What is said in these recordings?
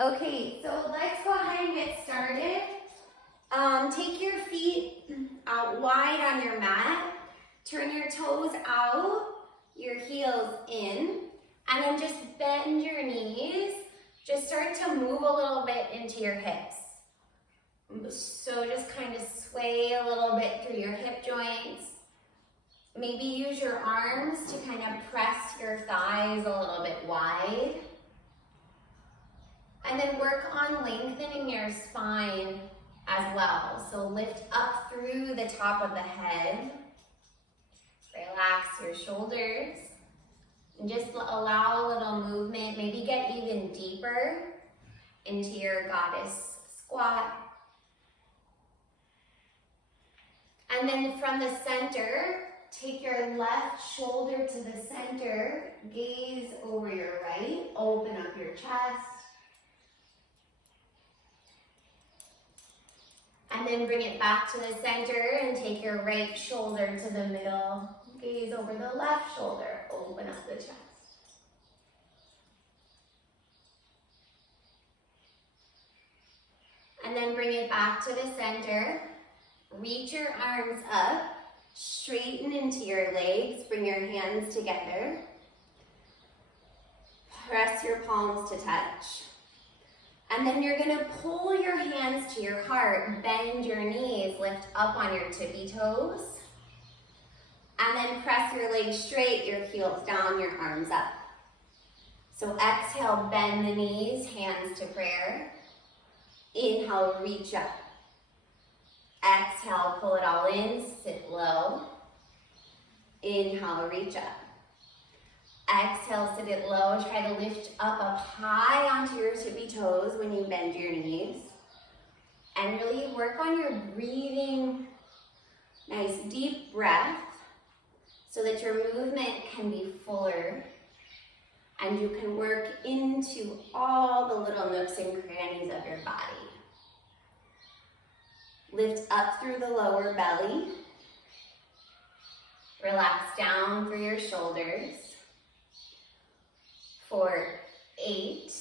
Okay, so let's go ahead and get started. Take your feet out wide on your mat. Turn your toes out, your heels in, and then just bend your knees. Just start to move a little bit into your hips. So just kind of sway a little bit through your hip joints. Maybe use your arms to kind of press your thighs a little bit wide. And then work on lengthening your spine as well. So lift up through the top of the head. Relax your shoulders. And just allow a little movement. Maybe get even deeper into your goddess squat. And then from the center, take your left shoulder to the center. Gaze over your right. Open up your chest. And then bring it back to the center and take your right shoulder to the middle. Gaze over the left shoulder. Open up the chest. And then bring it back to the center. Reach your arms up. Straighten into your legs. Bring your hands together. Press your palms to touch. And then you're gonna pull your hands to your heart, bend your knees, lift up on your tippy toes. And then press your legs straight, your heels down, your arms up. So exhale, bend the knees, hands to prayer. Inhale, reach up. Exhale, pull it all in, sit low. Inhale, reach up. Exhale, sit it low. Try to lift up high onto your tippy toes when you bend your knees. And really work on your breathing. Nice deep breath so that your movement can be fuller. And you can work into all the little nooks and crannies of your body. Lift up through the lower belly. Relax down through your shoulders. For 8,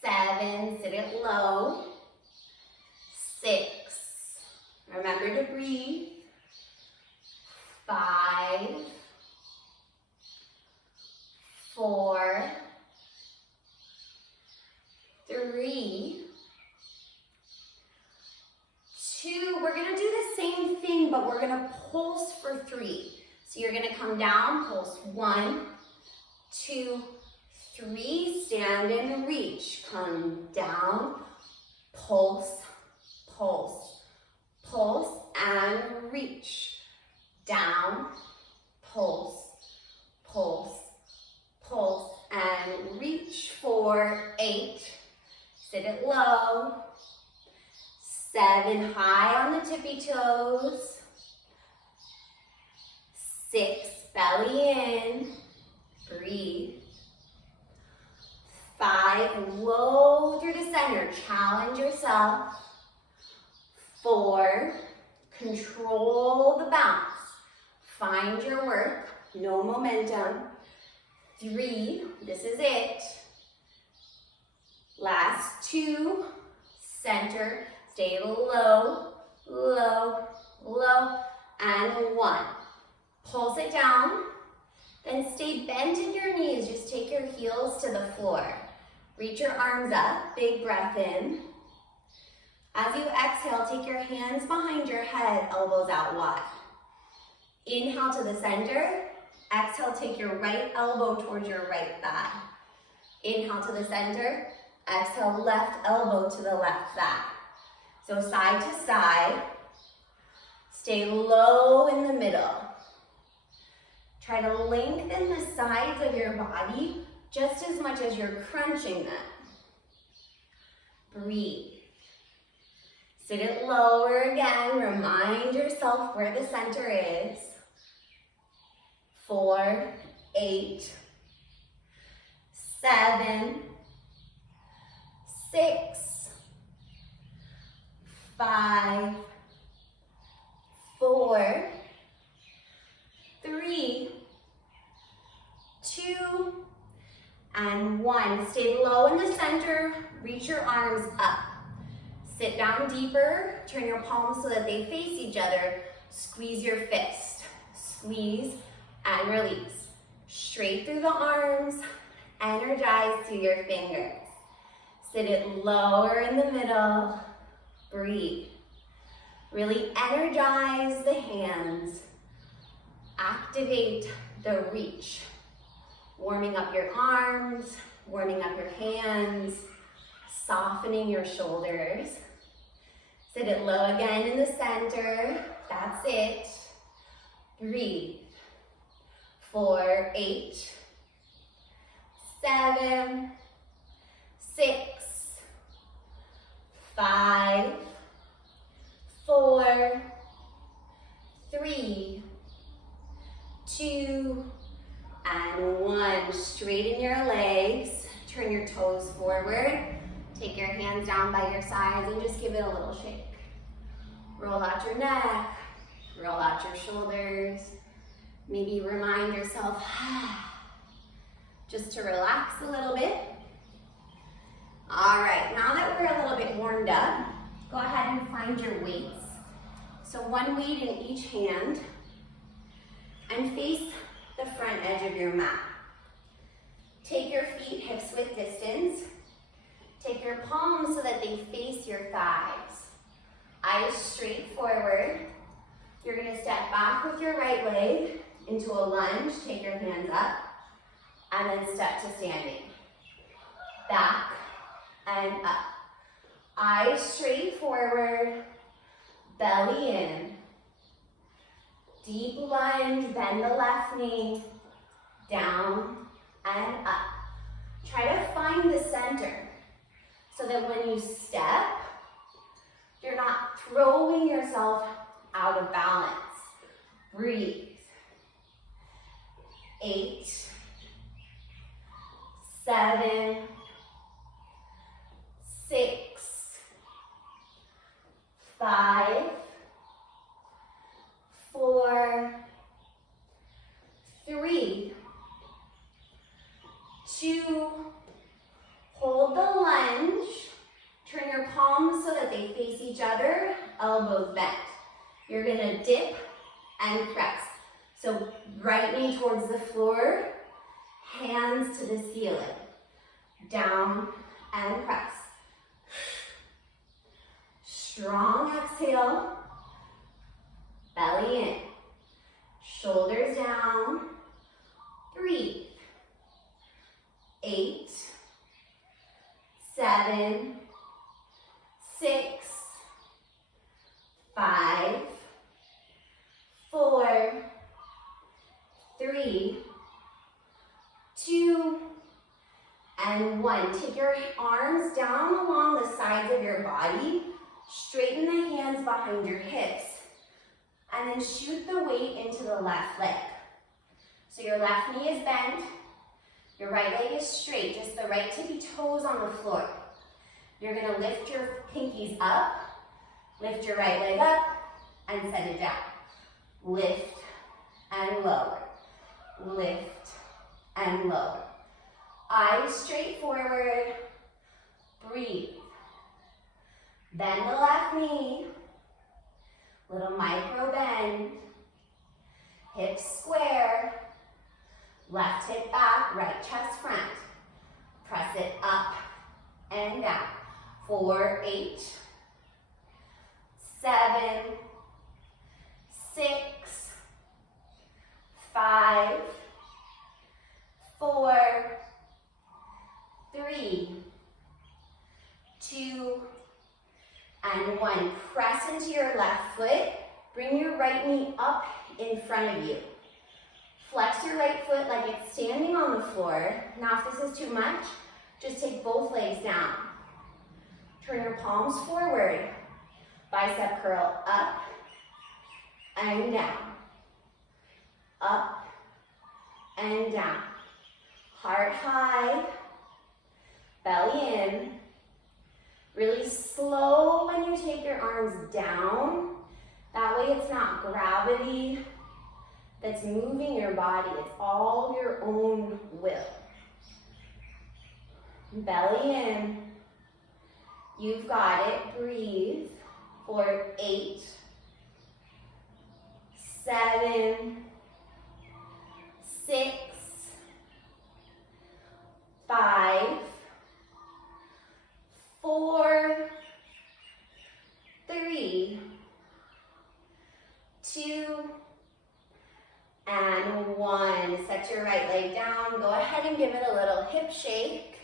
7, sit it low. 6, remember to breathe. 5, 4, 3, 2, we're gonna do the same thing, but we're gonna pulse for 3. So you're gonna come down, pulse 1, 2, 3, stand and reach. Come down, pulse, pulse, pulse, and reach. Down, pulse, pulse, pulse, and reach for 8. Sit it low. 7, high on the tippy toes. 6, belly in, breathe. 5, low through the center, challenge yourself. 4, control the bounce. Find your work, no momentum. 3, this is it. Last 2, center, stay low, low, low, and 1. Pulse it down, then stay bent in your knees. Just take your heels to the floor. Reach your arms up, big breath in. As you exhale, take your hands behind your head, elbows out wide. Inhale to the center. Exhale, take your right elbow towards your right thigh. Inhale to the center. Exhale, left elbow to the left thigh. So side to side. Stay low in the middle. Try to lengthen the sides of your body just as much as you're crunching them. Breathe. Sit it lower again. Remind yourself where the center is. 4, 8, 7, 6, 5, 4, 3, 2, and 1. Stay low in the center, reach your arms up. Sit down deeper, turn your palms so that they face each other. Squeeze your fist, squeeze and release. Straight through the arms, energize through your fingers. Sit it lower in the middle, breathe. Really energize the hands. Activate the reach. Warming up your arms, warming up your hands, softening your shoulders. Sit it low again in the center. That's it. Breathe. 4, 8, 7, 6, 5, 4, 3, 2, and 1. Straighten your legs. Turn your toes forward. Take your hands down by your sides and just give it a little shake. Roll out your neck. Roll out your shoulders. Maybe remind yourself just to relax a little bit. All right, now that we're a little bit warmed up, go ahead and find your weights. So 1 weight in each hand, and face the front edge of your mat. Take your feet hips width distance. Take your palms so that they face your thighs. Eyes straight forward. You're gonna step back with your right leg into a lunge. Take your hands up, and then step to standing. Back and up. Eyes straight forward, belly in. Deep lunge, bend the left knee, down and up. Try to find the center so that when you step, you're not throwing yourself out of balance. Breathe. 8, 7, 6, 5, 4, 3, 2, hold the lunge. Turn your palms so that they face each other, elbows bent. You're gonna dip and press. So right knee towards the floor, hands to the ceiling. Down and press. Strong exhale, belly in. Shoulders down, breathe. 8, 7, 6, 5, 4, 3, 2, and 1. Take your arms down along the sides of your body. Straighten the hands behind your hips. And then shoot the weight into the left leg. So your left knee is bent. Your right leg is straight, just the right tippy toes on the floor. You're gonna lift your pinkies up, lift your right leg up, and set it down. Lift and lower, lift and lower. Eyes straight forward, breathe. Bend the left knee, little micro bend, hips square, left hip back, right chest front. Press it up and down. 4, 8, 7, 6, 5, 4, 3, 2, and 1. Press into your left foot. Bring your right knee up in front of you. Flex your right foot like it's standing on the floor. Now if this is too much, just take both legs down. Turn your palms forward. Bicep curl up and down. Up and down. Heart high, belly in. Really slow when you take your arms down. That way it's not gravity that's moving your body. It's all your own will. Belly in. You've got it. Breathe for 8, 7, 6, 5, 4, 3, 2, and 1. Set your right leg down. Go ahead and give it a little hip shake.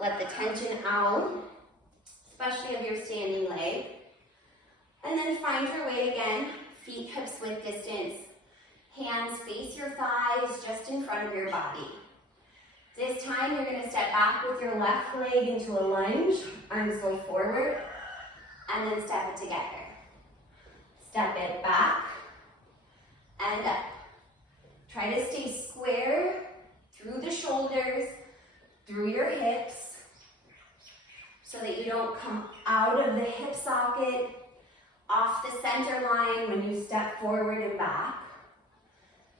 Let the tension out, especially of your standing leg. And then find your weight again. Feet hips width distance. Hands face your thighs just in front of your body. This time you're going to step back with your left leg into a lunge. Arms go forward. And then step it together. Step it back and up. Try to stay square through the shoulders, through your hips, so that you don't come out of the hip socket, off the center line when you step forward and back.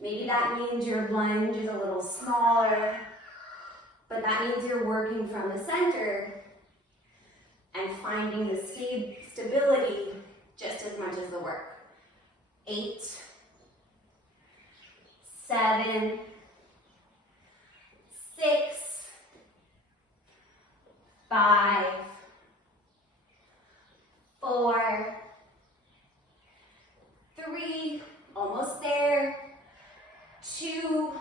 Maybe that means your lunge is a little smaller, but that means you're working from the center and finding the stability just as much as the work. 8, 7, 6, 5, 4, 3, almost there, 2,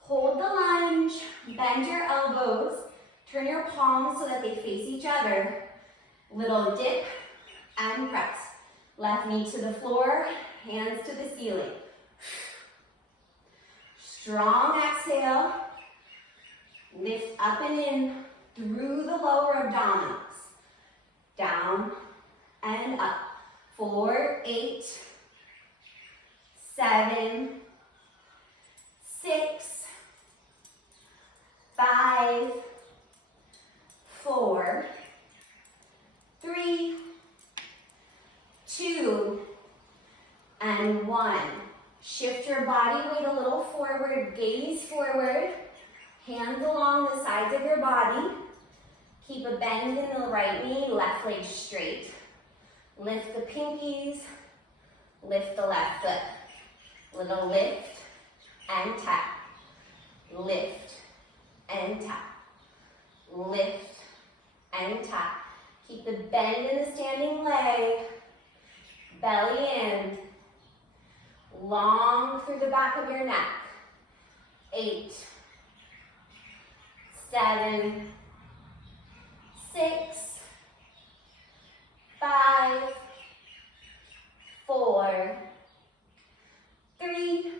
hold the lunge, bend your elbows, turn your palms so that they face each other, little dip and press. Left knee to the floor, hands to the ceiling. Strong exhale, lift up and in through the lower abdominals. Down and up. 4, 8, 7, 6, 5, 4, 3, 2, and 1. Shift your body weight a little forward, gaze forward, hands along the sides of your body. Keep a bend in the right knee, left leg straight. Lift the pinkies, lift the left foot. Little lift and tap. Lift and tap. Lift and tap. Keep the bend in the standing leg. Belly in. Long through the back of your neck. 8, 7, 6, 5, 4, 3,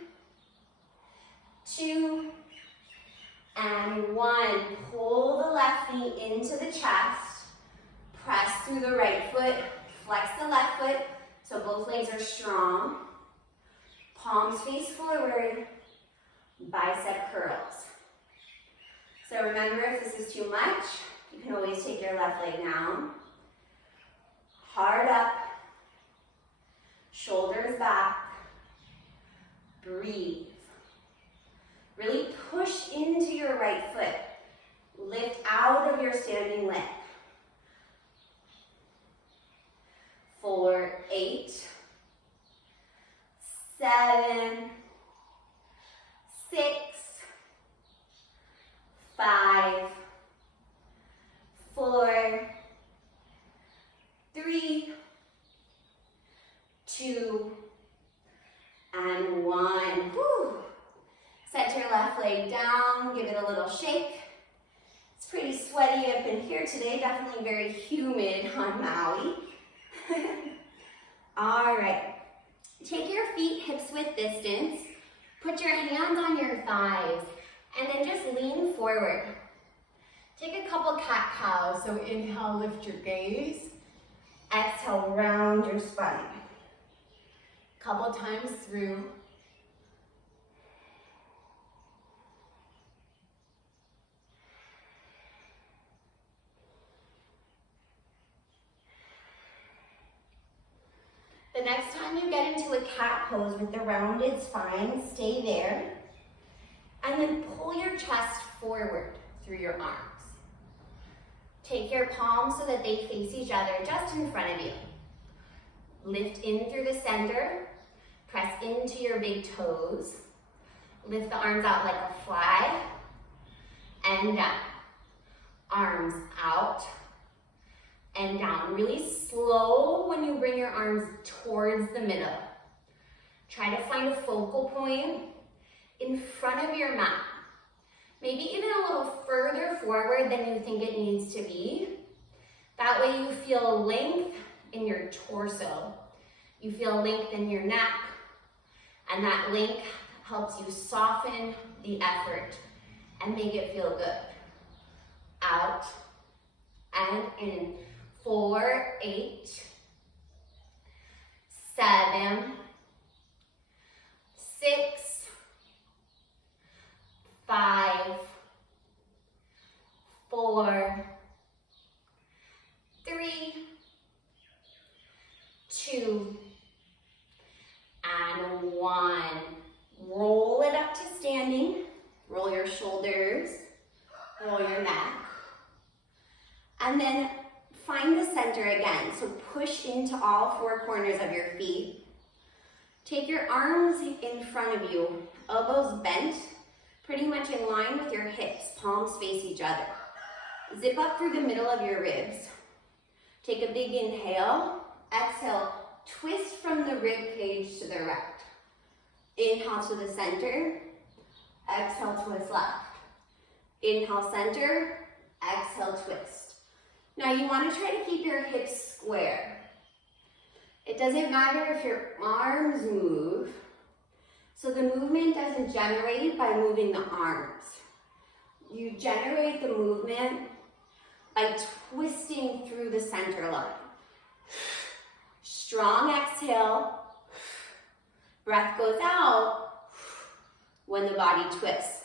2, and 1. Pull the left knee into the chest. Press through the right foot. Flex the left foot so both legs are strong. Palms face forward. Bicep curls. So remember, if this is too much, you can always take your left leg down. Hard up. Shoulders back. Breathe. Really push into your right foot. Lift out of your standing leg. 4, 8, 7, 6, 5, 4, 3, 2, and 1. Whew. Set your left leg down, give it a little shake. It's pretty sweaty up in here today, definitely very humid on Maui. All right, take your feet hips width distance, put your hands on your thighs, and then just lean forward. Take a couple cat-cows, so inhale, lift your gaze. Exhale, round your spine. Couple times through. The next time you get into a cat pose with the rounded spine, stay there. And then pull your chest forward. through your arms. Take your palms so that they face each other just in front of you. Lift in through the center. Press into your big toes. Lift the arms out like a flag. And down. Arms out and down. Really slow when you bring your arms towards the middle. Try to find a focal point in front of your mat. Maybe even a little further forward than you think it needs to be. That way you feel length in your torso. You feel length in your neck, and that length helps you soften the effort and make it feel good. Out and in. 4, 8, 7, 6, 5, 4, 3, 2, and 1. Roll it up to standing. Roll your shoulders, roll your neck. And then find the center again. So push into all 4 corners of your feet. Take your arms in front of you, elbows bent, pretty much in line with your hips, palms face each other. Zip up through the middle of your ribs. Take a big inhale. Exhale, twist from the rib cage to the right. Inhale to the center. Exhale, twist left. Inhale, center. Exhale, twist. Now you want to try to keep your hips square. It doesn't matter if your arms move. So the movement doesn't generate by moving the arms. You generate the movement by twisting through the center line. Strong exhale. Breath goes out when the body twists.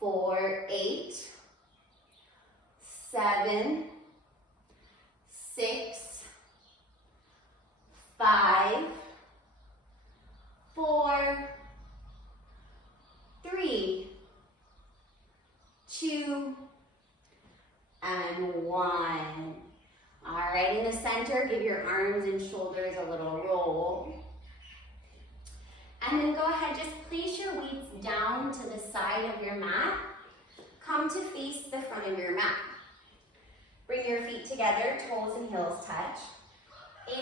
4, 8, 7, 6, 5, 4, 3, 2, and 1. All right, in the center, give your arms and shoulders a little roll. And then go ahead, just place your weights down to the side of your mat. Come to face the front of your mat. Bring your feet together, toes and heels touch.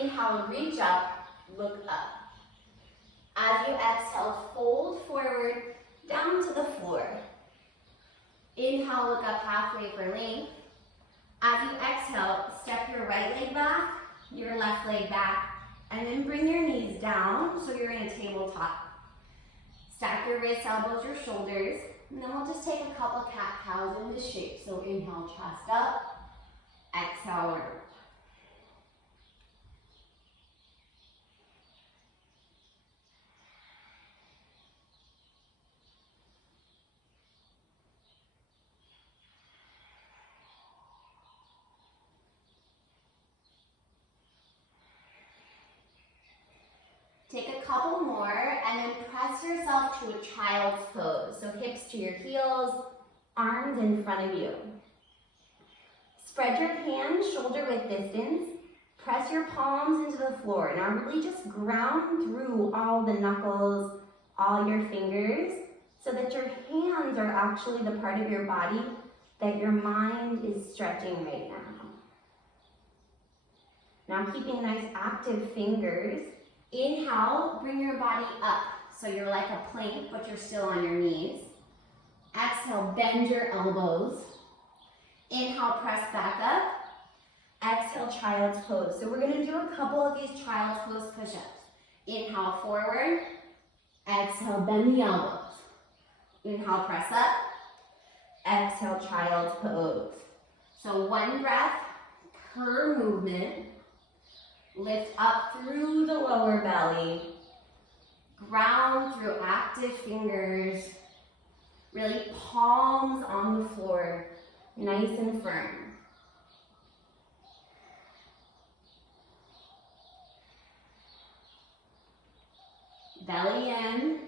Inhale, reach up, look up. As you exhale, fold forward, down to the floor. Inhale, look up halfway for length. As you exhale, step your right leg back, your left leg back, and then bring your knees down so you're in a tabletop. Stack your wrists, elbows, your shoulders, and then we'll just take a couple cat-cows in this shape. So inhale, chest up, exhale, round. Take a couple more and then press yourself to a child's pose. So hips to your heels, arms in front of you. Spread your hands shoulder width distance. Press your palms into the floor. Now really just ground through all the knuckles, all your fingers, so that your hands are actually the part of your body that your mind is stretching right now. Now keeping nice active fingers. Inhale, bring your body up. So you're like a plank, but you're still on your knees. Exhale, bend your elbows. Inhale, press back up. Exhale, child's pose. So we're gonna do a couple of these child's pose push-ups. Inhale, forward. Exhale, bend the elbows. Inhale, press up. Exhale, child's pose. So 1 breath per movement. Lift up through the lower belly. Ground through active fingers. Really palms on the floor, nice and firm. belly in.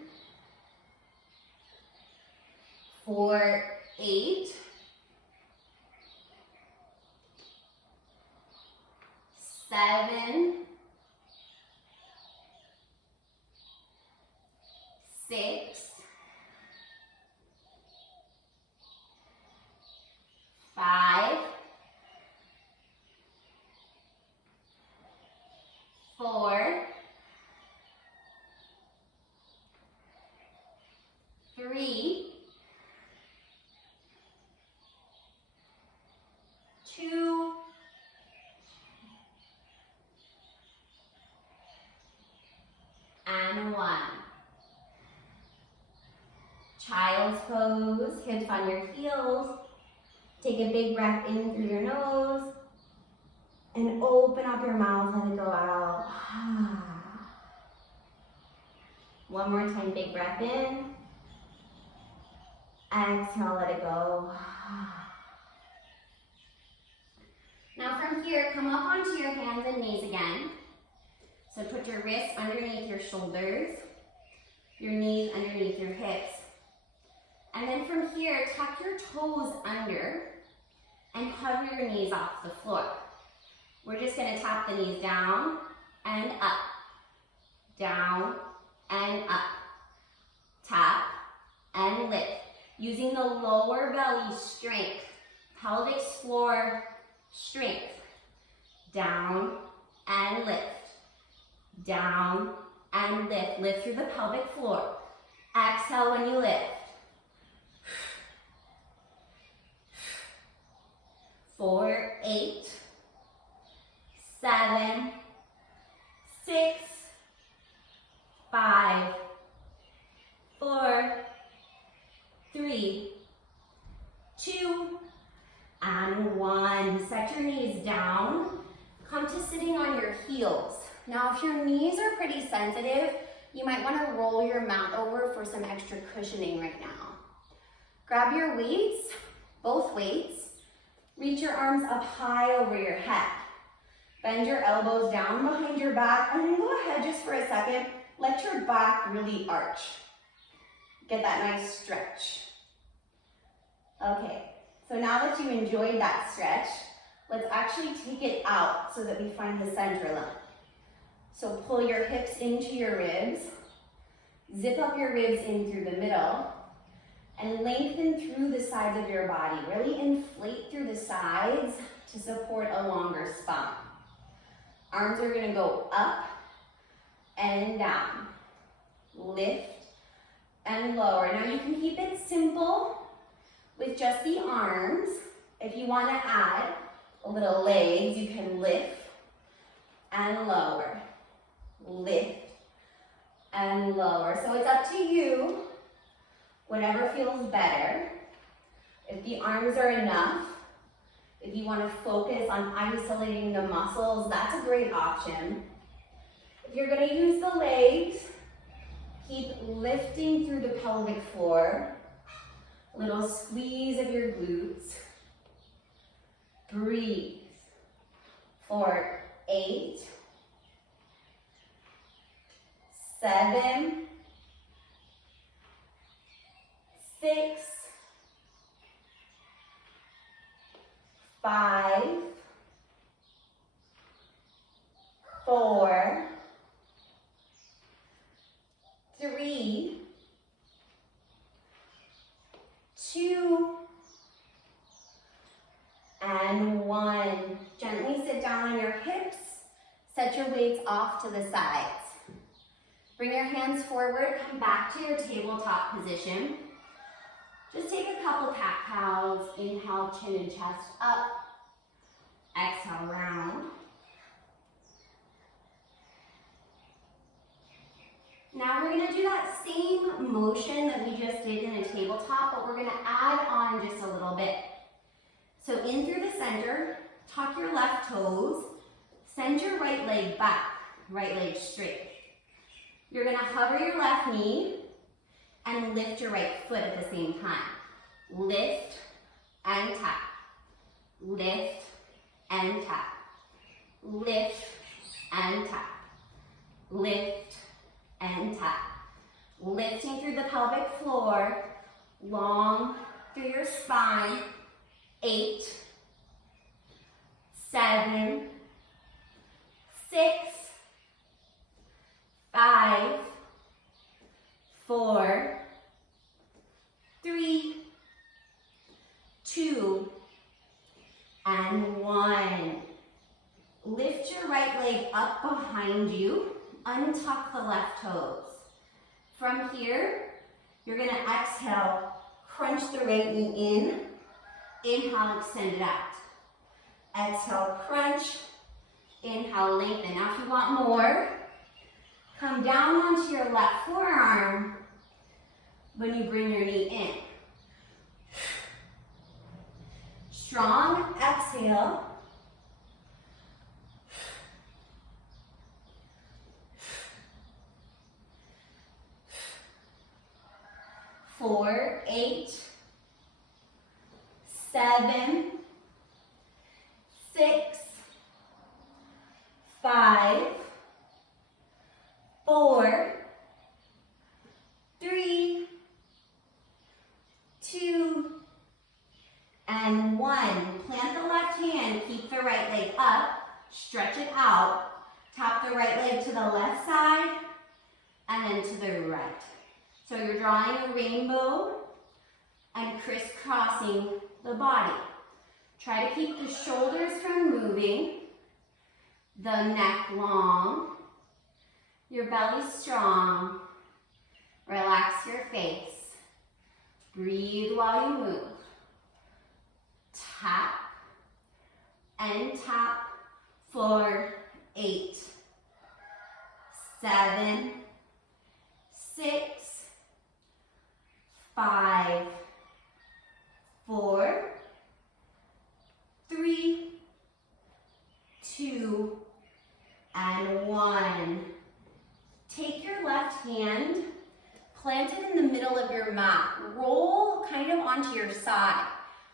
For 8, 7, 6, 5, 4, 3, 2, and 1. Child's pose, hips on your heels. Take a big breath in through your nose and open up your mouth, let it go out. One more time, big breath in. Exhale, let it go. Now from here, come up onto your hands and knees again. So put your wrists underneath your shoulders, your knees underneath your hips. And then from here, tuck your toes under and hover your knees off the floor. We're just gonna tap the knees down and up, down and up. Tap and lift. Using the lower belly strength, pelvic floor strength. Down and lift. Down and lift. Lift through the pelvic floor. Exhale when you lift. 4, 8, 7, 6, 5, 4, 3, 2, and 1. Set your knees down. Come to sitting on your heels. Now, if your knees are pretty sensitive, you might want to roll your mat over for some extra cushioning right now. Grab your weights, both weights. Reach your arms up high over your head. Bend your elbows down behind your back. And then go ahead just for a second. Let your back really arch. Get that nice stretch. Okay, so now that you enjoyed that stretch, let's actually take it out so that we find the center line. So pull your hips into your ribs. Zip up your ribs in through the middle. And lengthen through the sides of your body. Really inflate through the sides to support a longer spine. Arms are gonna go up and down. Lift and lower. Now you can keep it simple with just the arms. If you wanna add a little legs, you can lift and lower. Lift and lower. So it's up to you. Whatever feels better. If the arms are enough, if you want to focus on isolating the muscles, that's a great option. If you're going to use the legs, keep lifting through the pelvic floor. A little squeeze of your glutes. Breathe. For 8, 7, 6, 5, 4, 3, 2, and 1. Gently sit down on your hips. Set your weights off to the sides. Bring your hands forward. Come back to your tabletop position. Just take a couple cat-cows. Inhale, chin and chest up. Exhale, round. Now we're going to do that same motion that we just did in a tabletop, but we're going to add on just a little bit. So in through the center, tuck your left toes, send your right leg back, right leg straight. You're going to hover your left knee and lift your right foot at the same time. Lift and tap. Lift and tap. Lift and tap. Lift and tap. Lifting through the pelvic floor, long through your spine. 8, 7, 6, 5, 4, 3, 2, and 1. Lift your right leg up behind you. Untuck the left toes. From here, you're going to exhale, crunch the right knee in. Inhale, extend it out. Exhale, crunch. Inhale, lengthen. Now if you want more, come down onto your left forearm when you bring your knee in. Strong exhale. Four, 8, 7, 6, 5, 4, 3, 2, and 1. Plant the left hand, keep the right leg up, stretch it out, tap the right leg to the left side, and then to the right. So you're drawing a rainbow and crisscrossing the body. Try to keep the shoulders from moving, the neck long, your belly strong. Relax your face. Breathe while you move. Tap and tap. 4, 8, 7, 6, 5, 4, 3, 2, and 1. Take your left hand, plant it in the middle of your mat. Roll kind of onto your side.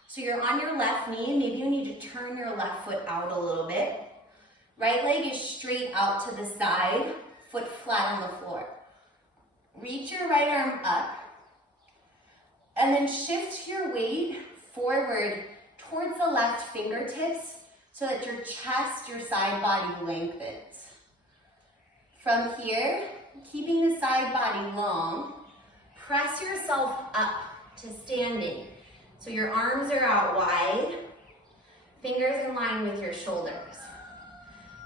So you're on your left knee. Maybe you need to turn your left foot out a little bit. Right leg is straight out to the side, foot flat on the floor. Reach your right arm up. And then shift your weight forward towards the left fingertips so that your chest, your side body lengthens. From here, keeping the side body long, press yourself up to standing. So your arms are out wide, fingers in line with your shoulders.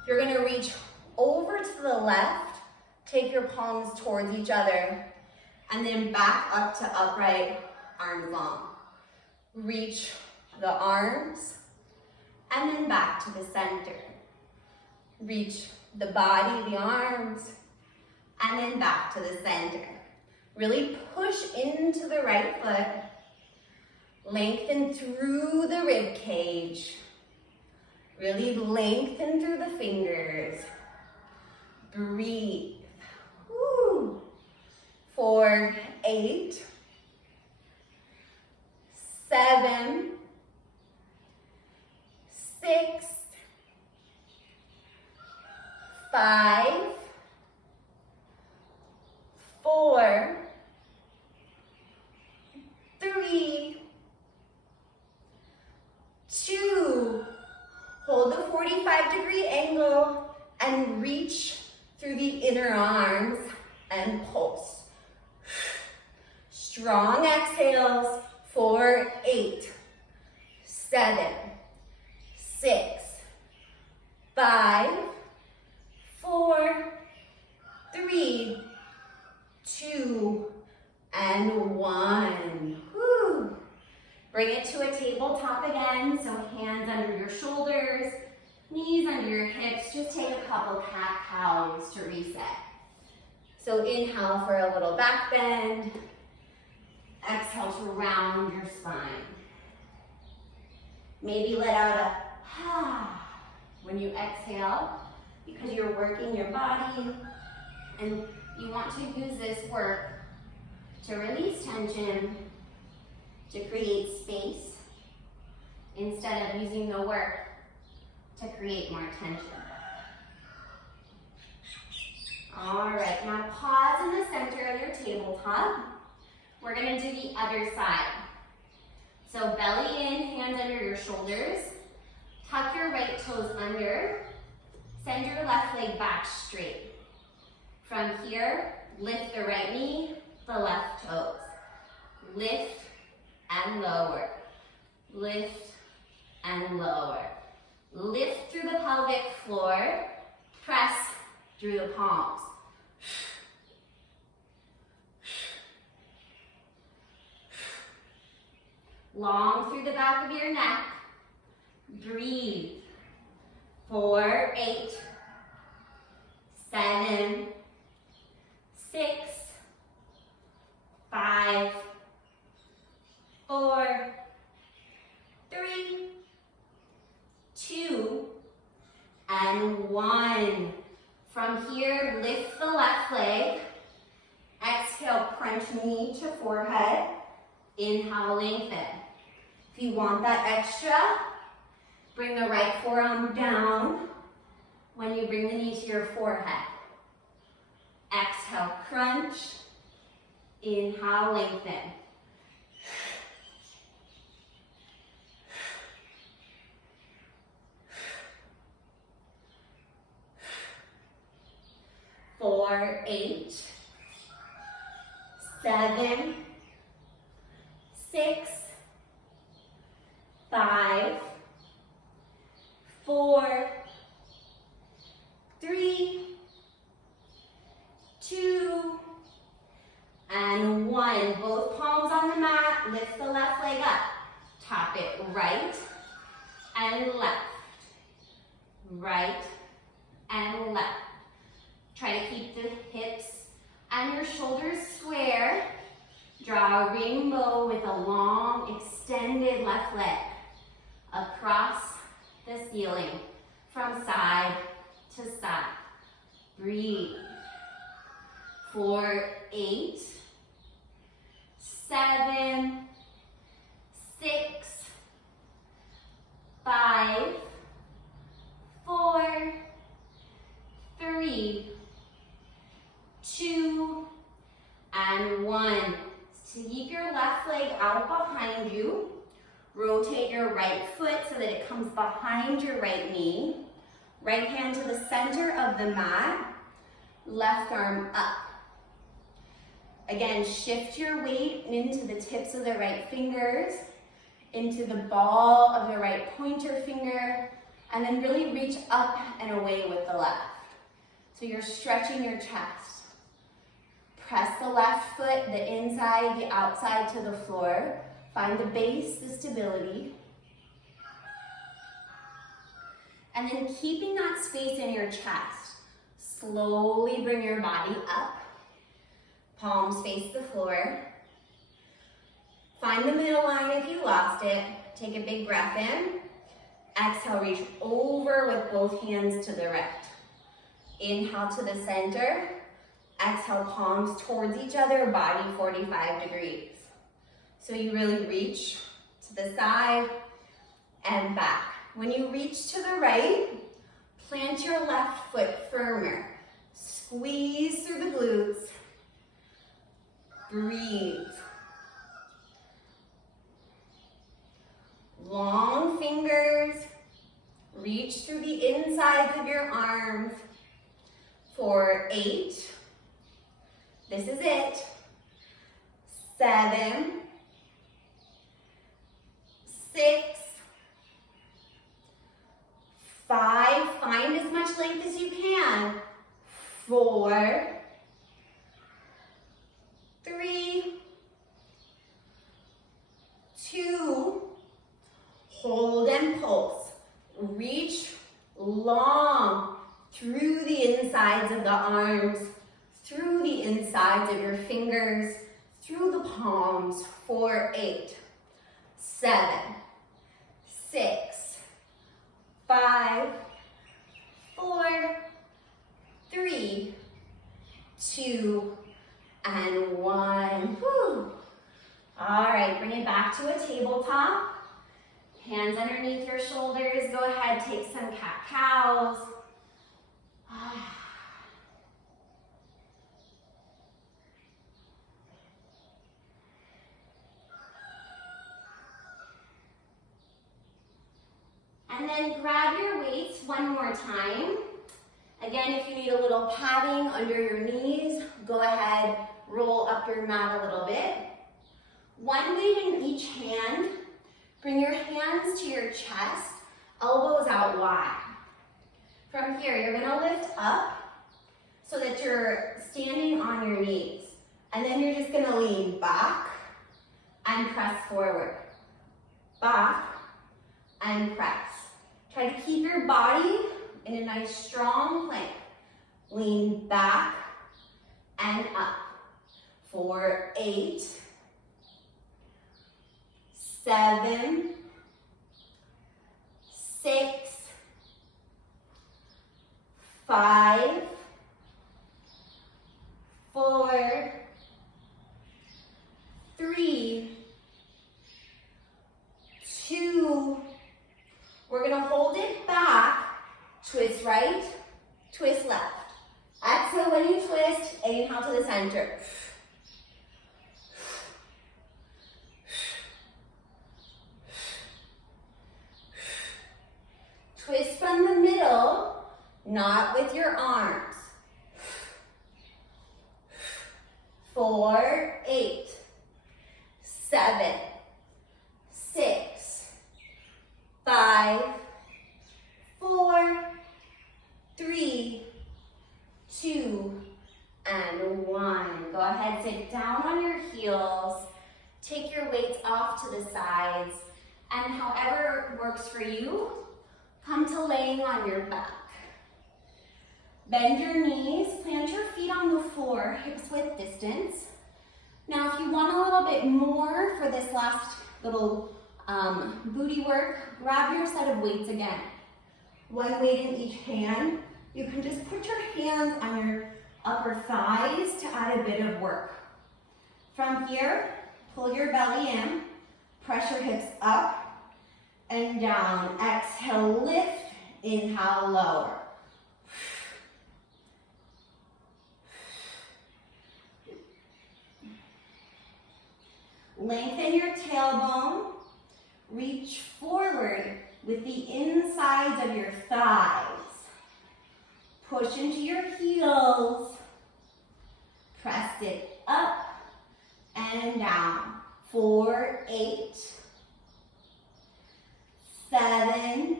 You're going to reach over to the left, take your palms towards each other, and then back up to upright, arms long. Reach the arms, and then back to the center. Reach the body, the arms, and then back to the center. Really push into the right foot. Lengthen through the rib cage. Really lengthen through the fingers. Breathe. Woo. 4, 8, 7, 6, 5, 4, 3, 2. Hold the 45-degree angle and reach through the inner arms and pulse. Strong exhales. 4, 8, 7, 6, 5, 4, 3, 2, and 1. Woo. Bring it to a tabletop again. So hands under your shoulders, knees under your hips. Just take a couple cat-cows to reset. So inhale for a little back bend. Exhale to round your spine. Maybe let out a ha when you exhale because you're working your body and you want to use this work to release tension, to create space, instead of using the work to create more tension. All right, now pause in the center of your tabletop. We're gonna do the other side. So belly in, hands under your shoulders. Tuck your right toes under. Send your left leg back straight. From here, lift the right knee, the left toes. Lift and lower. Lift and lower. Lift through the pelvic floor. Press through the palms. Long through the back of your neck. Breathe. 4, 8, 7, 6, 5, 4, 3, 2, and 1. From here, lift the left leg. Exhale, crunch knee to forehead. Inhale, lengthen. If you want that extra, bring the right forearm down when you bring the knee to your forehead. Exhale, crunch. Inhale, lengthen. Four, 8, 7, 6, 5, 4, 3, 2, and 1. Both palms on the mat. Lift the left leg up. Tap it right and left. Right and left. Try to keep the hips and your shoulders square. Draw a rainbow with a long, extended left leg across the ceiling from side to side. Breathe. 4, 8, 7, 6, 5, 4, 3, 2, and 1. So keep your left leg out behind you. Rotate your right foot so that it comes behind your right knee. Right hand to the center of the mat. Left arm up. Again, shift your weight into the tips of the right fingers, into the ball of the right pointer finger, and then really reach up and away with the left. So you're stretching your chest. Press the left foot, the inside, the outside to the floor. Find the base, the stability. And then keeping that space in your chest, slowly bring your body up. Palms face the floor. Find the middle line if you lost it. Take a big breath in. Exhale, reach over with both hands to the right. Inhale to the center. Exhale, palms towards each other, body 45 degrees. So you really reach to the side and back. When you reach to the right, plant your left foot firmer. Squeeze through the glutes. Breathe. Long fingers. Reach through the insides of your arms. 4, 8. This is it. 7, 6, 5. Find as much length as you can. 4, 3, 2. Hold and pulse. Reach long through the insides of the arms, through the insides of your fingers, through the palms. 4, 8, 7, 6, 5, 4, 3, 2, and 1. Whew. All right, bring it back to a tabletop. Hands underneath your shoulders. Go ahead, take some cat-cows. And then grab your weights one more time. Again, if you need a little padding under your knees, go ahead, roll up your mat a little bit. One weight in each hand. Bring your hands to your chest, elbows out wide. From here, you're gonna lift up so that you're standing on your knees. And then you're just gonna lean back and press forward. Back and press. Try to keep your body in a nice strong plank. Lean back and up for 8, 7, 6, 5, 4, 3, 2. We're gonna hold it back. Twist right, twist left. Exhale when you twist, inhale to the center. Twist from the middle, not with your arms. 4, 8, 7, 6, 5, 4, 3, 2, and 1. Go ahead, sit down on your heels. Take your weights off to the sides. And however works for you, come to laying on your back. Bend your knees, plant your feet on the floor, hips width distance. Now if you want a little bit more for this last little booty work, grab your set of weights again. One weight in each hand. You can just put your hands on your upper thighs to add a bit of work. From here, pull your belly in, press your hips up and down. Exhale, lift, inhale, lower. Lengthen your tailbone, reach forward with the insides of your thighs. Push into your heels, press it up and down. 4, 8, 7,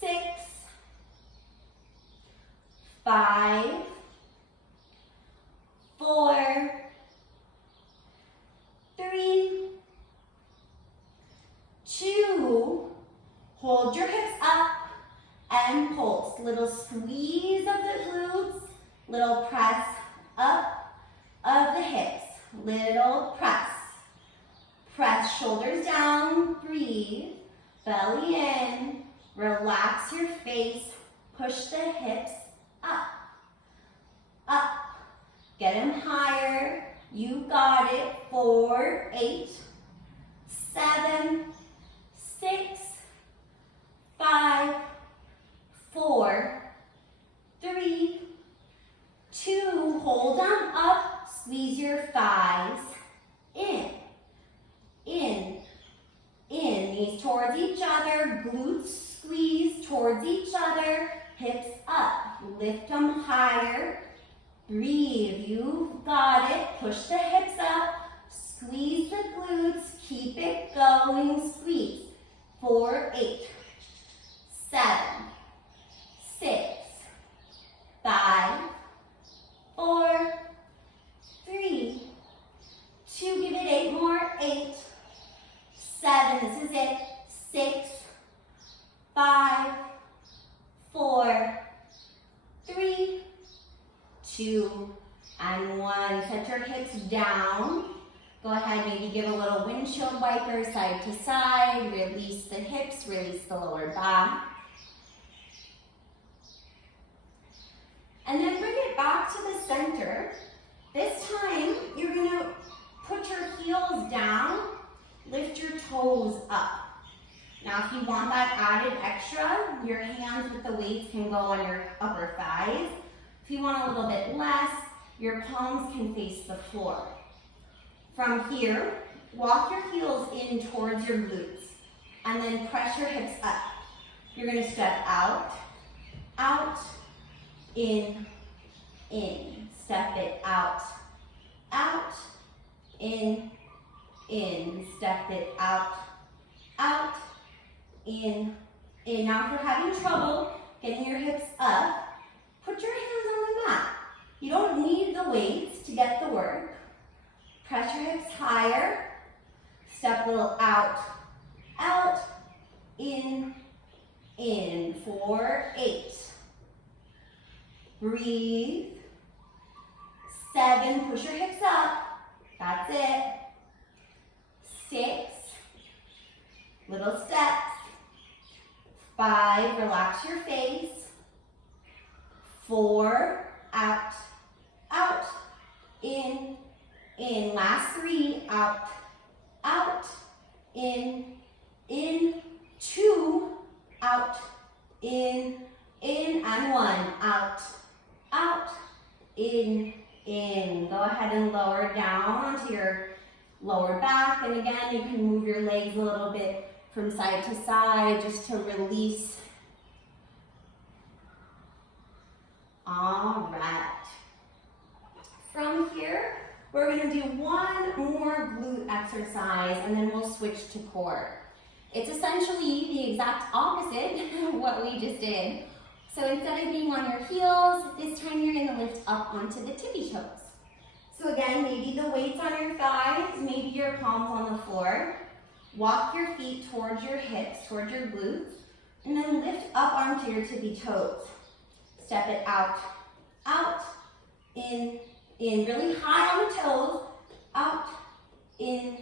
6, 5, 4, 3, 2, hold your hips up and pulse. Little squeeze of the glutes, little press up of the hips, little press. Press shoulders down, breathe, belly in, relax your face, push the hips up, up. Get them higher, you got it. 4, 8, 7, 6, 5, 4, 3, 2, hold on up, squeeze your thighs, in, knees towards each other, glutes squeeze towards each other, hips up, lift them higher, breathe, you've got it, push the hips up, squeeze the glutes, keep it going, squeeze. 4, 8, 7, 6, 5, 4, 3, 2, give it 8 more, 8, 7, this is it, 6, 5, 4, 3, 2, and 1. Set your hips down. Go ahead, maybe give a little windshield wiper side to side. Release the hips, release the lower back. And then bring it back to the center. This time, you're gonna put your heels down, lift your toes up. Now, if you want that added extra, your hands with the weights can go on your upper thighs. If you want a little bit less, your palms can face the floor. From here, walk your heels in towards your glutes. and then press your hips up. You're gonna step out, out, in, step it out, out, in, step it out, out, in. Now if you're having trouble getting your hips up, put your hands on the mat. You don't need the weights to get the work. Press your hips higher, step a little out, out, in, 4, 8. Breathe. 7, push your hips up. That's it. 6, little steps. 5, relax your face. 4, out, out, in, last 3, out, out, in, 2, out, in, and 1, out, out, in. Go ahead and lower down onto your lower back, and again, you can move your legs a little bit from side to side just to release. All right. From here, we're going to do one more glute exercise, and then we'll switch to core. It's essentially the exact opposite of what we just did. So instead of being on your heels, this time you're going to lift up onto the tippy toes. So again, maybe the weight's on your thighs, maybe your palms on the floor. Walk your feet towards your hips, towards your glutes, and then lift up onto your tippy toes. Step it out, out, in, really high on the toes, out, in.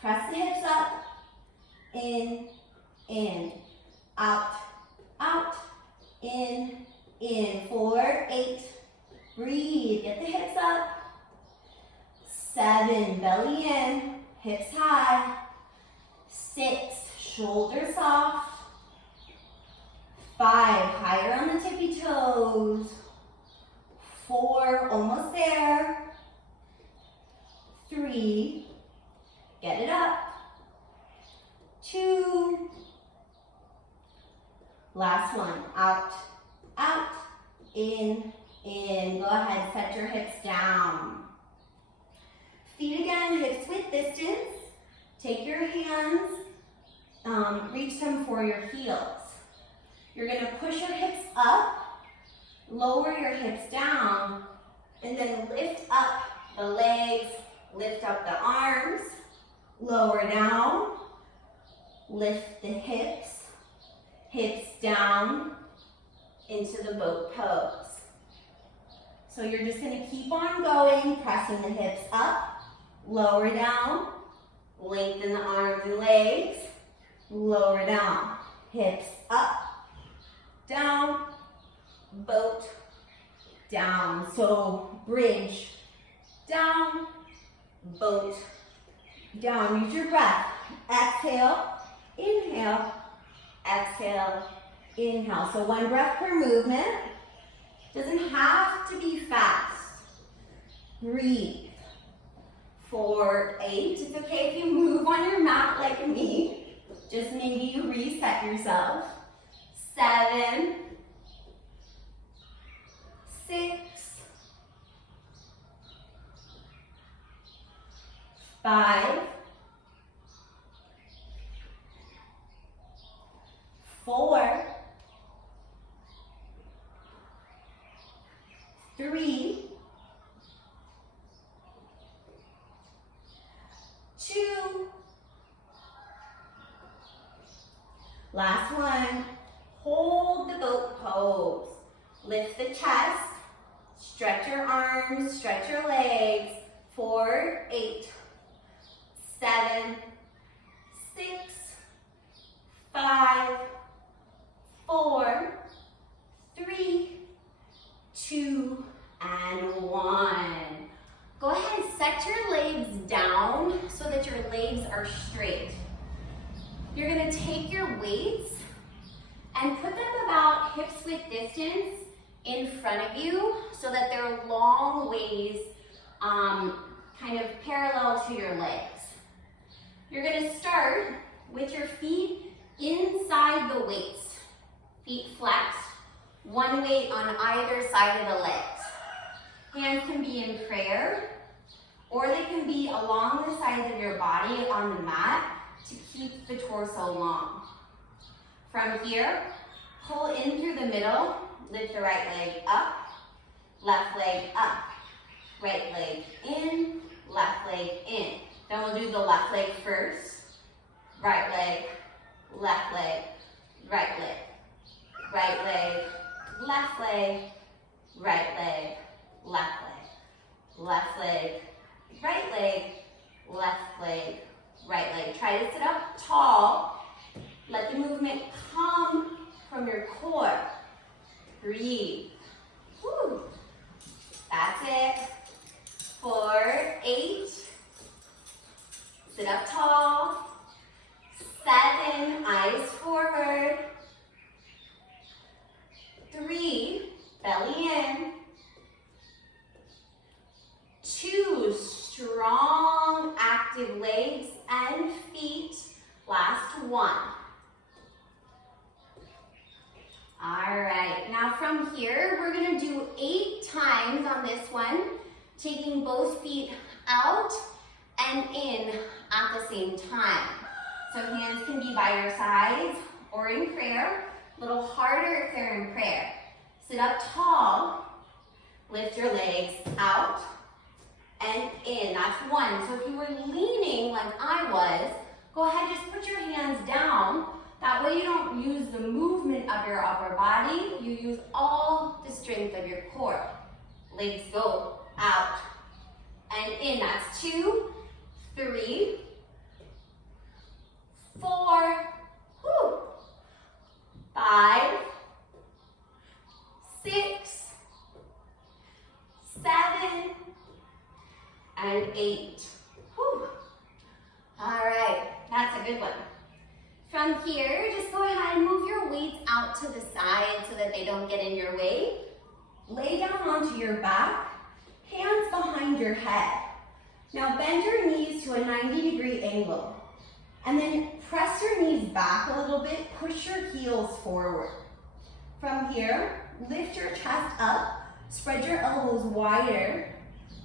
Press the hips up, in, out, out, in, 4, 8. Breathe, get the hips up. 7, belly in, hips high. 6, shoulders soft. 5, higher on the tippy toes. 4, almost there. 3, get it up. 2, last one, out, out, in. Go ahead, set your hips down. Feet again, hips width distance. Take your hands, reach them for your heels. You're gonna push your hips up, lower your hips down, and then lift up the legs, lift up the arms, lower down, lift the hips, hips down into the boat pose. So you're just gonna keep on going, pressing the hips up, lower down, lengthen the arms and legs, lower down, hips up, down, boat, down. So bridge, down, boat, down. Use your breath. Exhale, inhale, exhale, inhale. So one breath per movement. Doesn't have to be fast. Breathe. 4, 8. It's okay if you move on your mat like me. Just maybe you reset yourself. 7, 6, 5, 4, 3, 2, last one. Hold the boat pose. Lift the chest, stretch your arms, stretch your legs. 4, 8, 7, 6, 5, 4, 3, 2, and 1. Go ahead and set your legs down so that your legs are straight. You're gonna take your weights and put them about hips width distance in front of you so that they're long ways, kind of parallel to your legs. You're gonna start with your feet inside the waist. Feet flexed, one weight on either side of the legs. Hands can be in prayer, or they can be along the sides of your body on the mat to keep the torso long. From here, pull in through the middle, lift the right leg up, left leg up, right leg in, left leg in. Then we'll do the left leg first, right leg, left leg, right leg, right leg, left leg, right leg, left leg, left leg, right leg, left leg, right leg. Try to sit up tall. Let the movement come from your core. Breathe. Woo. That's it. 4, 8. Sit up tall. 7, eyes forward. 3, belly in. 2, strong, active legs and feet. Last 1. All right, now from here, we're gonna do 8 times on this one, taking both feet out and in at the same time. So hands can be by your sides or in prayer, a little harder if they're in prayer. Sit up tall, lift your legs out and in, that's 1. So if you were leaning like I was, go ahead, just put your hands down. That way you don't use the movement of your upper body, you use all the strength of your core. Legs go out and in, that's 2, 3, 4, 5, 6, 7, and 8. Whew. All right, that's a good one. From here, just go ahead and move your weights out to the side so that they don't get in your way. Lay down onto your back, hands behind your head. Now bend your knees to a 90-degree angle. And then press your knees back a little bit, push your heels forward. From here, lift your chest up, spread your elbows wider.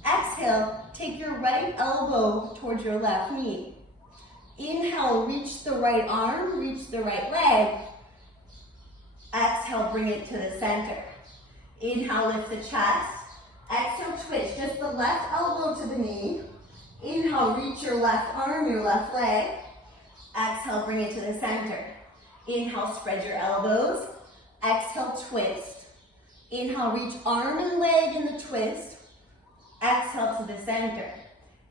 Exhale, take your right elbow towards your left knee. Inhale, reach the right arm, reach the right leg. Exhale, bring it to the center. Inhale, lift the chest. Exhale, twist, just the left elbow to the knee. Inhale, reach your left arm, your left leg. Exhale, bring it to the center. Inhale, spread your elbows. Exhale, twist. Inhale, reach arm and leg in the twist. Exhale to the center.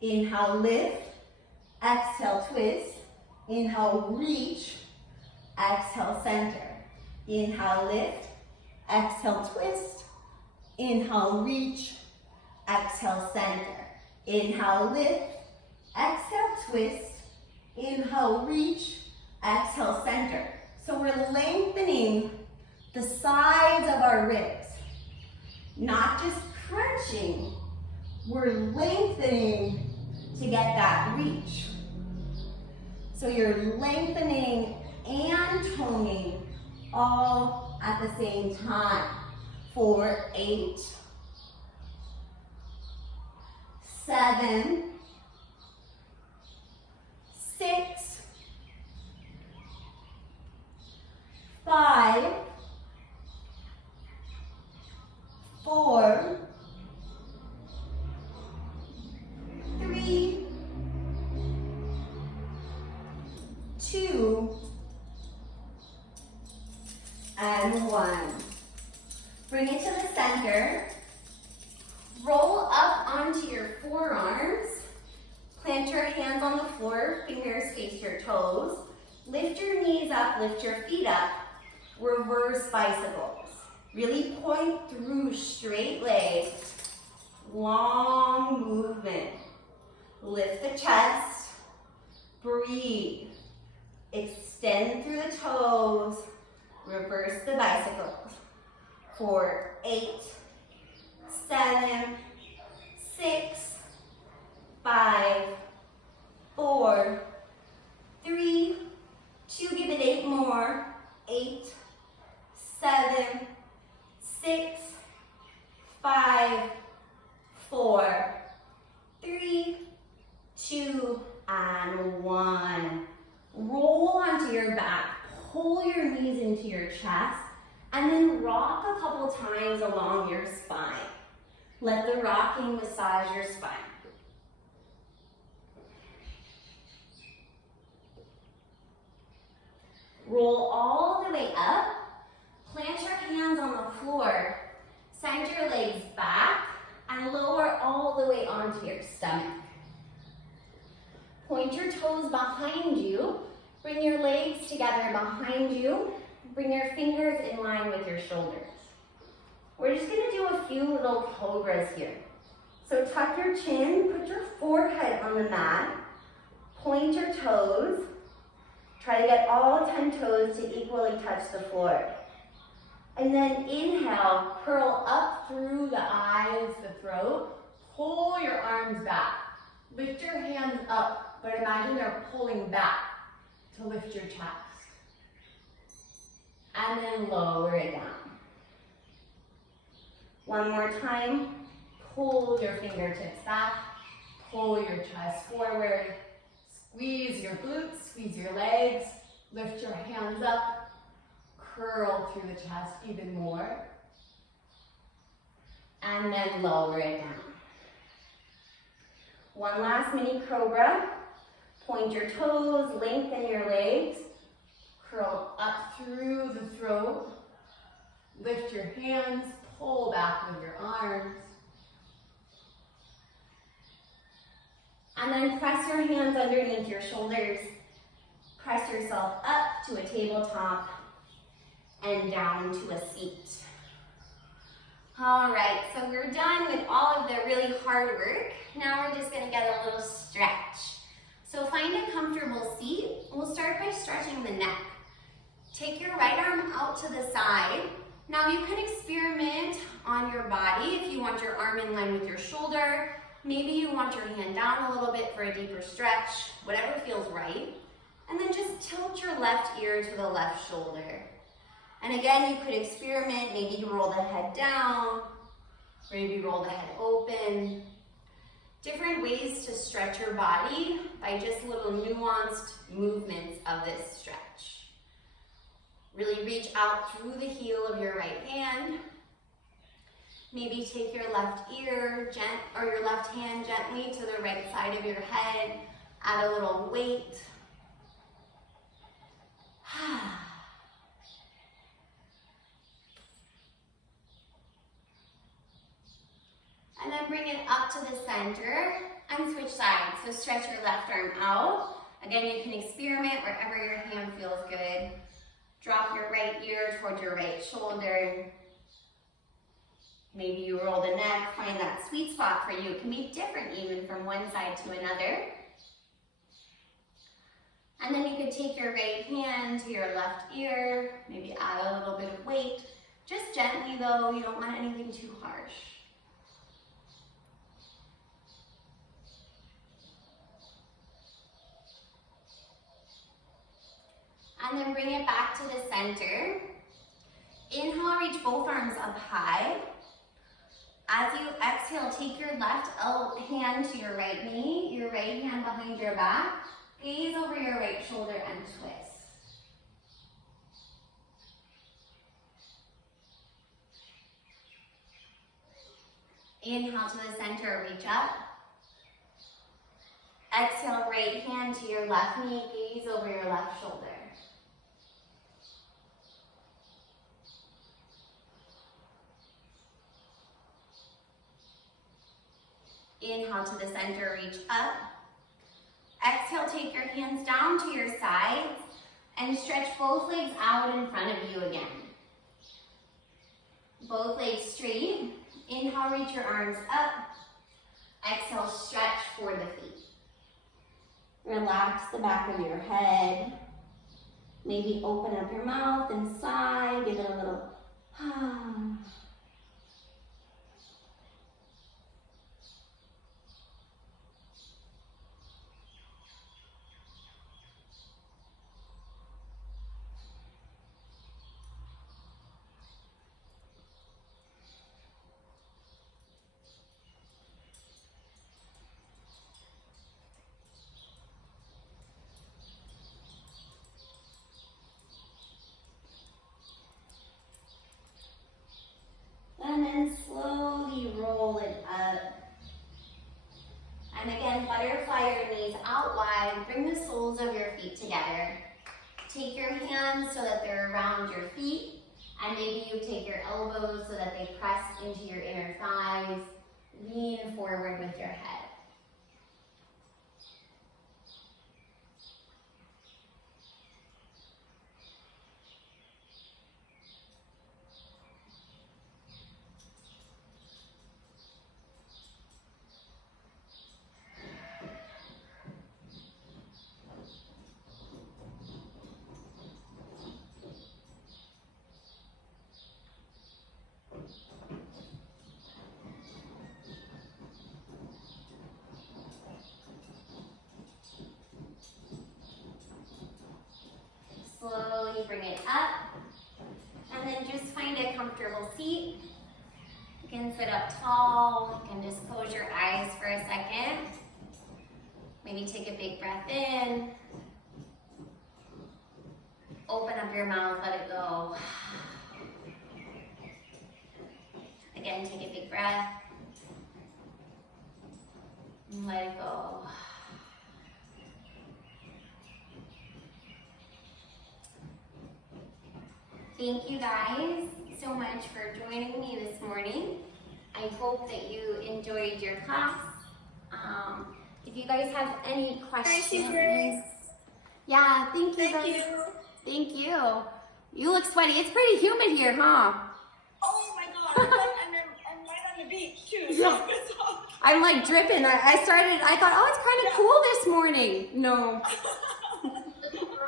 Inhale, lift. Exhale, twist. Inhale, reach. Exhale, center. Inhale, lift. Exhale, twist. Inhale, reach. Exhale, center. Inhale, lift. Exhale, twist. Inhale, reach. Exhale, center. So we're lengthening the sides of our ribs. Not just crunching. We're lengthening to get that reach. So you're lengthening and toning all at the same time. 4, 8, 7, 6, 5, 4, 3, 2, and 1. Bring it to the center. Roll up onto your forearms. Plant your hands on the floor, fingers face your toes. Lift your knees up, lift your feet up. Reverse bicycles. Really point through straight legs. Long movement. Lift the chest. Breathe. Extend through the toes. Reverse the bicycles. 4, 8, 7, 6, 5, 4, 3, 5, 4, 3, 2, and 1. Roll onto your back, pull your knees into your chest, and then rock a couple times along your spine. Let the rocking massage your spine. Roll all the way up. Plant your hands on the floor. Send your legs back and lower all the way onto your stomach. Point your toes behind you. Bring your legs together behind you. Bring your fingers in line with your shoulders. We're just gonna do a few little cobras here. So tuck your chin, put your forehead on the mat, point your toes. Try to get all 10 toes to equally touch the floor. And then inhale, curl up through the eyes, the throat. Pull your arms back. Lift your hands up, but imagine they're pulling back to lift your chest. And then lower it down. One more time. Pull your fingertips back. Pull your chest forward. Squeeze your glutes, squeeze your legs. Lift your hands up. Curl through the chest even more. And then lower it down. One last mini cobra. Point your toes, lengthen your legs. Curl up through the throat. Lift your hands, pull back with your arms. And then press your hands underneath your shoulders. Press yourself up to a tabletop and down to a seat. All right, so we're done with all of the really hard work. Now we're just gonna get a little stretch. So find a comfortable seat. We'll start by stretching the neck. Take your right arm out to the side. Now you can experiment on your body if you want your arm in line with your shoulder. Maybe you want your hand down a little bit for a deeper stretch, whatever feels right. And then just tilt your left ear to the left shoulder. And again, you could experiment. Maybe you roll the head down, maybe roll the head open. Different ways to stretch your body by just little nuanced movements of this stretch. Really reach out through the heel of your right hand. Maybe take your left ear or your left hand gently to the right side of your head. Add a little weight. And then bring it up to the center and switch sides. So stretch your left arm out. Again, you can experiment wherever your hand feels good. Drop your right ear towards your right shoulder. Maybe you roll the neck, find that sweet spot for you. It can be different even from one side to another. And then you could take your right hand to your left ear, maybe add a little bit of weight. Just gently though, you don't want anything too harsh. And then bring it back to the center. Inhale, reach both arms up high. As you exhale, take your left hand to your right knee, your right hand behind your back. Gaze over your right shoulder and twist. Inhale to the center, reach up. Exhale, right hand to your left knee, gaze over your left shoulder. Inhale to the center, reach up. Exhale, take your hands down to your sides and stretch both legs out in front of you again. Both legs straight. Inhale, reach your arms up. Exhale, stretch for the feet. Relax the back of your head. Maybe open up your mouth and sigh. Give it a little foot up. And again, butterfly your knees out wide. Bring the soles of your feet together. Take your hands so that they're around your feet. And maybe you take your elbows so that they press into your inner thighs. Lean forward with your head. Slowly bring it up, and then just find a comfortable seat. You can sit up tall, you can just close your eyes for a second. Maybe take a big breath in. Open up your mouth, let it go. Again, take a big breath. And let it go. Thank you guys so much for joining me this morning. I hope that you enjoyed your class. If you guys have any questions. Thank you, Grace. Yeah, thank you. Thank you. Thank you. You look sweaty. It's pretty humid here, huh? Oh my God, and I'm right on the beach too. Yeah. I'm like dripping. I thought, oh, it's kind of cool this morning. No.